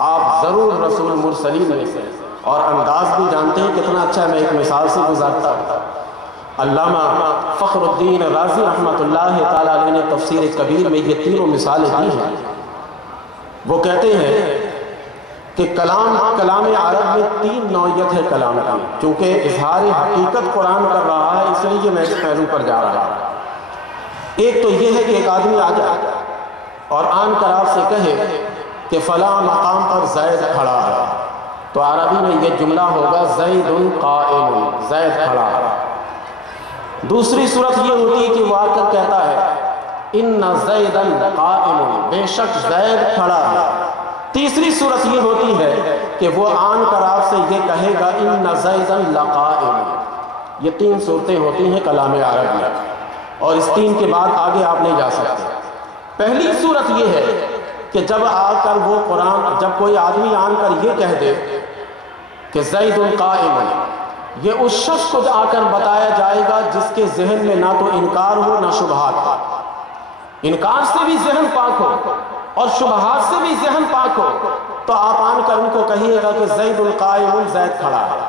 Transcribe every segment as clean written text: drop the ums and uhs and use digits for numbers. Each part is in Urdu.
آپ ضرور رسول مرسلین میں سے، اور انداز بھی جانتے ہیں کتنا اچھا ہے، میں ایک مثال سے گزارتا ہوں۔ علامہ فخر الدین رازی رحمۃ اللہ تعالیٰ علیہ نے تفسیر کبیر میں یہ تینوں مثالیں دی ہیں۔ وہ کہتے ہیں کہ کلام عرب میں تین نوعیت ہے کلام کی، چونکہ اظہار حقیقت قرآن کر رہا ہے اس لیے میں اس پہلو پر جا رہا ہوں۔ ایک تو یہ ہے کہ ایک آدمی آ جائے اور آن کر آپ سے کہے کہ فلاں مقام پر زید کھڑا ہے، تو عربی میں یہ جملہ ہوگا زید قائم، زید کھڑا ہے۔ دوسری صورت یہ ہوتی ہے کہ وہ آ کر کہتا ہے ان زیدا قائم، بے شک زید کھڑا ہے۔ تیسری صورت یہ ہوتی ہے کہ وہ آن کر آپ سے یہ کہے گا ان زیدا لقائم۔ یہ تین صورتیں ہوتی ہیں کلام عرب میں، اور اس تین کے بعد آگے آپ نہیں جا سکتے۔ پہلی صورت یہ ہے کہ جب آ کر وہ قرآن، جب کوئی آدمی آن کر یہ کہہ دے کہ زید قائم، یہ اس شخص کو آ کر بتایا جائے گا جس کے ذہن میں نہ تو انکار ہو نہ شبہات ہو۔ انکار سے بھی ذہن پاک ہو اور شبہات سے بھی ذہن پاک ہو، تو آپ آن کر ان کو کہیے گا کہ زید القائم، زید کھڑا ہے۔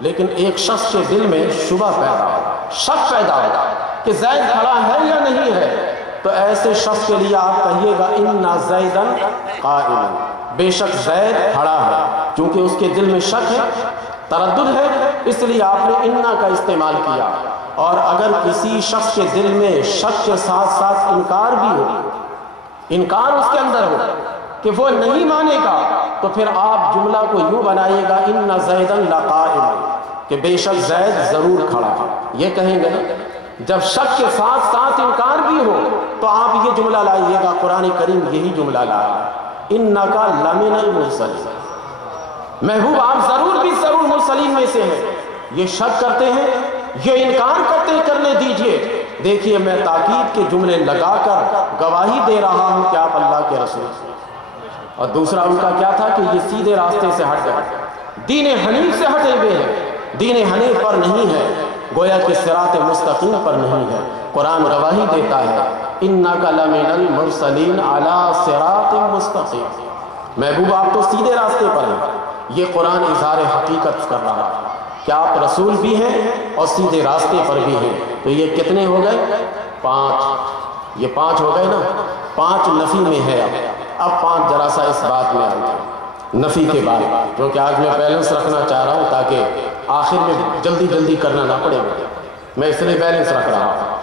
لیکن ایک شخص کے دل میں شبہ پیدا ہو، شک پیدا ہو کہ زید کھڑا ہے یا نہیں ہے، تو ایسے شخص کے لیے آپ کہیے گا ان زیدا قائم، بے شک زید کھڑا ہے۔ چونکہ اس کے دل میں شک ہے، تردد ہے، اس لیے آپ نے انا کا استعمال کیا۔ اور اگر کسی شخص کے دل میں شک کے ساتھ ساتھ انکار بھی ہو، انکار اس کے اندر ہو کہ وہ نہیں مانے گا، تو پھر آپ جملہ کو یوں بنائیے گا ان زیدا لقائم، کہ بے شک زید ضرور کھڑا ہے۔ یہ کہیں گے نا، جب شک کے ساتھ ساتھ انکار بھی ہو تو آپ یہ جملہ لائیے گا، قرآن کریم یہی جملہ لایا انک لمن المرسلین، محبوب آپ ضرور بھی ضرور مرسلین میں سے ہیں۔ یہ شک کرتے ہیں، یہ انکار کرتے ہیں، کرنے دیجئے۔ دیکھیے میں تاکید کے جملے لگا کر گواہی دے رہا ہوں کہ آپ اللہ کے رسول ہیں۔ اور دوسرا ان کا کیا تھا کہ یہ سیدھے راستے سے ہٹ گئے، دین حنیف سے ہٹے ہوئے ہیں، دین حنیف پر نہیں ہے، گویا کہ صراط مستقیم پر نہیں ہے۔ قرآن گواہی دیتا ہے انک لمن المرسلین علی صراط مستقیم، محبوب آپ تو سیدھے راستے پر ہیں۔ یہ قرآن اظہار حقیقت کر رہا ہے کہ آپ رسول بھی ہیں اور سیدھے راستے پر بھی ہیں۔ تو یہ کتنے ہو گئے؟ 5۔ یہ 5 ہو گئے نا، 5 نفی میں ہے۔ اب 5 ذرا سا اس بات میں آئے نفی کے بعد، کیونکہ آج میں بیلنس رکھنا چاہ رہا ہوں تاکہ آخر میں جلدی جلدی کرنا نہ پڑے مجھے، میں اس لیے بیلنس رکھ رہا ہوں۔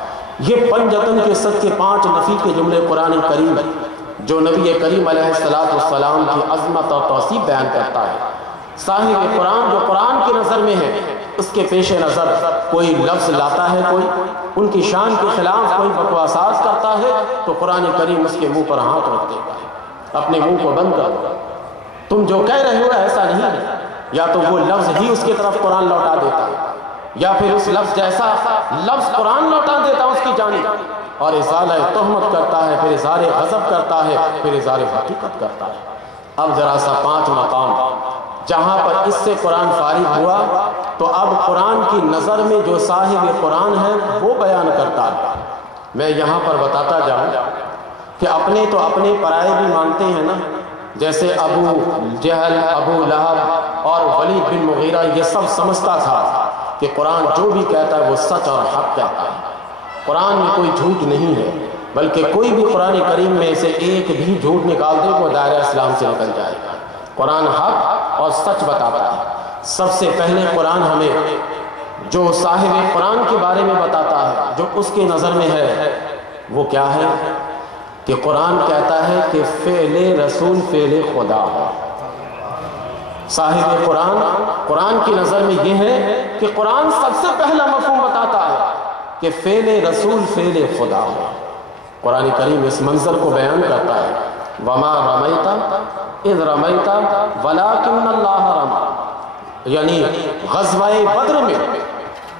یہ پنجتن کے صد کے 5 نفی کے جملے قرآن کریم جو نبی کریم علیہ السلام کی عظمت اور توصیف بیان کرتا ہے۔ صاحب قرآن جو قرآن کی نظر میں ہے، اس کے پیش نظر کوئی لفظ لاتا ہے، کوئی ان کی شان کے خلاف کوئی بکواسات کرتا ہے، تو قرآن کریم اس کے منہ پر ہاتھ رکھ دیتا ہے، اپنے منہ کو بند کر دو، تم جو کہہ رہے ہو ایسا نہیں ہے۔ یا تو وہ لفظ ہی اس کی طرف قرآن لوٹا دیتا ہے، یا پھر اس لفظ جیسا لفظ قرآن لوٹا دیتا اس کی جانب، اور ازالہ تہمت کرتا ہے، پھر اظہار غضب کرتا ہے، پھر اظہار حقیقت کرتا ہے۔ اب ذرا سا 5 مقام جہاں پر اس سے قرآن فارغ ہوا، تو اب قرآن کی نظر میں جو صاحب قرآن ہے وہ بیان کرتا ہے۔ میں یہاں پر بتاتا جاؤں کہ اپنے تو اپنے پرائے بھی مانتے ہیں نا، جیسے ابو جہل، ابو لہب اور ولید بن مغیرہ، یہ سب سمجھتا تھا کہ قرآن جو بھی کہتا ہے وہ سچ اور حق کہتا ہے، قرآن میں کوئی جھوٹ نہیں ہے، بلکہ کوئی بھی قرآن کریم میں سے ایک بھی جھوٹ نکال دے وہ دائرہ اسلام سے نکل جائے گا۔ قرآن حق اور سچ بتاتا ہے۔ سب سے پہلے قرآن ہمیں جو صاحب قرآن کے بارے میں بتاتا ہے، جو اس کی نظر میں ہے، وہ کیا ہے کہ قرآن کہتا ہے کہ فعل رسول فعل خدا ہے۔ صاحب قرآن کی نظر میں یہ ہے کہ قرآن سب سے پہلا مفہوم بتاتا ہے کہ فعل رسول فعل خدا ہے۔ قرآن کریم اس منظر کو بیان کرتا ہے وما رمیت اذ رمیت ولکن اللہ رمی، یعنی غزوہ بدر میں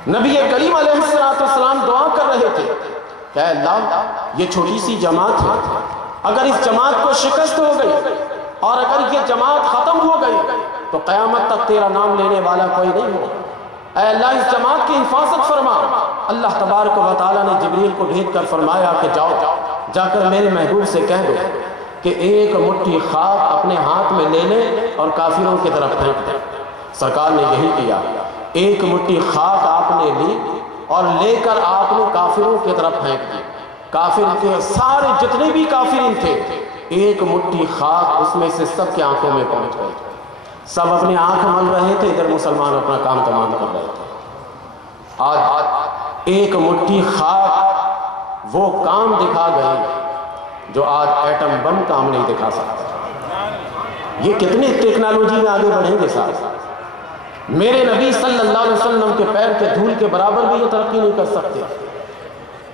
نبی کریم علیہ السلام دعا کر رہے تھے کہ اے اللہ یہ چھوٹی سی جماعت ہے، اگر اس جماعت کو شکست ہو گئی اور اگر یہ جماعت ختم ہو گئی تو قیامت تک تیرا نام لینے والا کوئی نہیں ہو۔ اے اللہ اس جماعت کی حفاظت فرما۔ اللہ تبارک و تعالیٰ نے جبریل کو بھیج کر فرمایا کہ جاؤ، جا کر میرے محبوب سے کہہ دو کہ ایک مٹھی خاک اپنے ہاتھ میں لے لے اور کافروں کی طرف پھینک دے۔ سرکار نے یہی کیا، ایک مٹھی خاک آپ نے لی اور لے کر آپ نے کافروں کی طرف پھینک دی۔ کافر کے سارے جتنے بھی کافرین تھے، ایک مٹھی خاک اس میں سے سب کی آنکھوں میں پہنچ گئی۔ سب اپنی آنکھ مل رہے تھے، ادھر مسلمان اپنا کام تمام کر رہے تھے۔ آج ایک مٹھی خاک وہ کام دکھا گئی جو آج ایٹم بم کام نہیں دکھا سکتا۔ یہ کتنی ٹیکنالوجی میں آگے بڑھیں گے صاحب۔ میرے نبی صلی اللہ علیہ وسلم کے پیر کے دھول کے برابر بھی یہ ترقی نہیں کر سکتے۔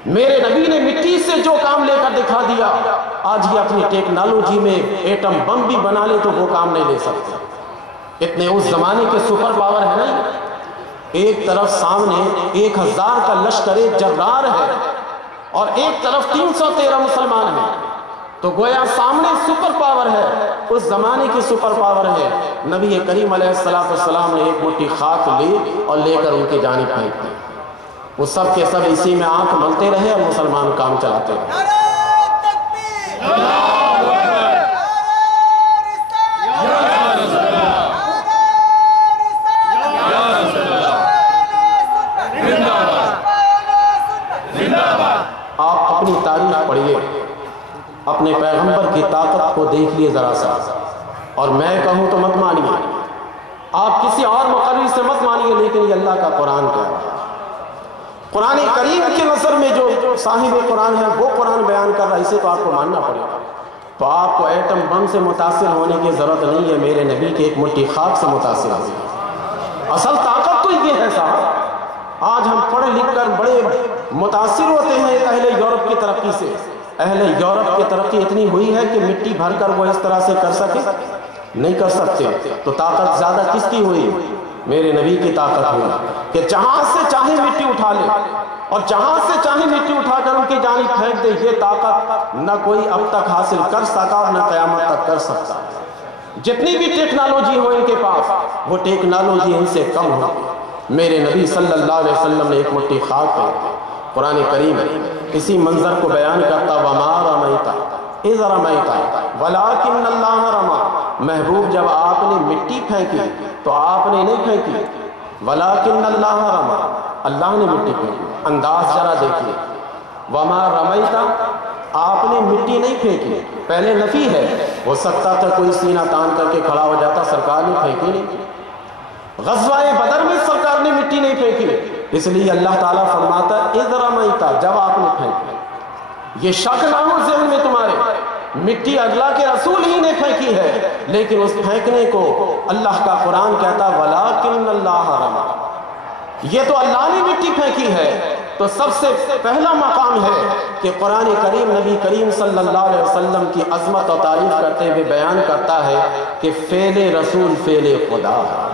میرے نبی نے مٹی سے جو کام لے کر دکھا دیا، آج یہ اپنی ٹیکنالوجی میں ایٹم بم بھی بنا لے تو وہ کام نہیں لے سکتے۔ اتنے اس زمانے کے سپر پاور ہے نہیں۔ ایک طرف سامنے 1000 کا لشکر جرار ہے اور ایک طرف 313 مسلمان ہیں، تو گویا سامنے سپر پاور ہے، اس زمانے کی سپر پاور ہے۔ نبی کریم علیہ السلام نے ایک مٹھی خاک لی اور لے کر ان کی جانب پھینک دی۔ وہ سب کے سب اسی میں آنکھ ملتے رہے اور مسلمان کام چلاتے رہے۔ آپ اپنی تاریخ پڑھیے، اپنے پیغمبر کی طاقت کو دیکھیے ذرا سا، اور میں کہوں تو مت مانیے، آپ کسی اور مقرر سے مت مانیے، لیکن یہ اللہ کا قرآن کہہ رہا ہے۔ قرآن کریم کے نظر میں جو صاحب قرآن ہے وہ قرآن بیان کر رہا ہے، اسے تو آپ کو ماننا پڑے گا۔ تو آپ کو ایٹم بم سے متاثر ہونے کی ضرورت نہیں ہے، میرے نبی کے ایک مٹھی خاک سے متاثر ہوئی۔ اصل طاقت تو یہ ہے صاحب، آج ہم پڑھ لکھ کر بڑے متاثر ہوتے ہیں اہل یورپ کی ترقی سے۔ اہل یورپ کی ترقی اتنی ہوئی ہے کہ مٹی بھر کر وہ اس طرح سے کر سکے، نہیں کر سکتے۔ تو طاقت زیادہ کس کی ہوئی؟ میرے نبی کی طاقت ہوئی کہ جہاں سے چاہے مٹی اٹھا لے اور جہاں سے چاہے مٹی اٹھا کر ان کی جانب پھینک دے۔ یہ طاقت نہ کوئی اب تک حاصل کر سکا اور نہ قیامت تک کر سکتا۔ جتنی بھی ٹیکنالوجی ہو ان کے پاس، وہ ٹیکنالوجی ان سے کم ہو۔ میرے نبی صلی اللہ علیہ وسلم نے ایک مٹھی خاک پہ قرآن کریم اسی منظر کو بیان کرتا، وَمَا رَمَيْتَ اِذْ رَمَيْتَ وَلَٰكِنَّ اللَّهَ رَمَىٰ۔ محبوب جب آپ نے مٹی پھینکی تو آپ نے نہیں پھینکی، وَلَٰكِنَّ اللَّهَ رَمَىٰ، اللہ نے مٹی پھینکی۔ انداز ذرا دیکھیے، وَمَا رَمَيْتَ، آپ نے مٹی نہیں پھینکی، پہلے نفی ہے۔ ہو سکتا تھا کوئی سینہ تان کر کے کھڑا ہو جاتا، سرکار نے پھینکی نہیں۔ غزوہ بدر میں سرکار نے مٹی نہیں پھینکی، اس لیے اللہ تعالیٰ فرماتا ہے اِذْ رَمَيْتَ، جب آپ نے پھینکی۔ یہ شک نہ ہو ذہن میں تمہارے، مٹی اللہ کے رسول ہی نے پھینکی ہے، لیکن اس پھینکنے کو اللہ کا قرآن کہتا وَلَٰكِنَّ اللَّهَ رَمَىٰ، یہ تو اللہ نے مٹی پھینکی ہے۔ تو سب سے پہلا مقام ہے کہ قرآن کریم نبی کریم صلی اللہ علیہ وسلم کی عظمت اور تعریف کرتے ہوئے بیان کرتا ہے کہ فعل رسول فعل خدا ہے۔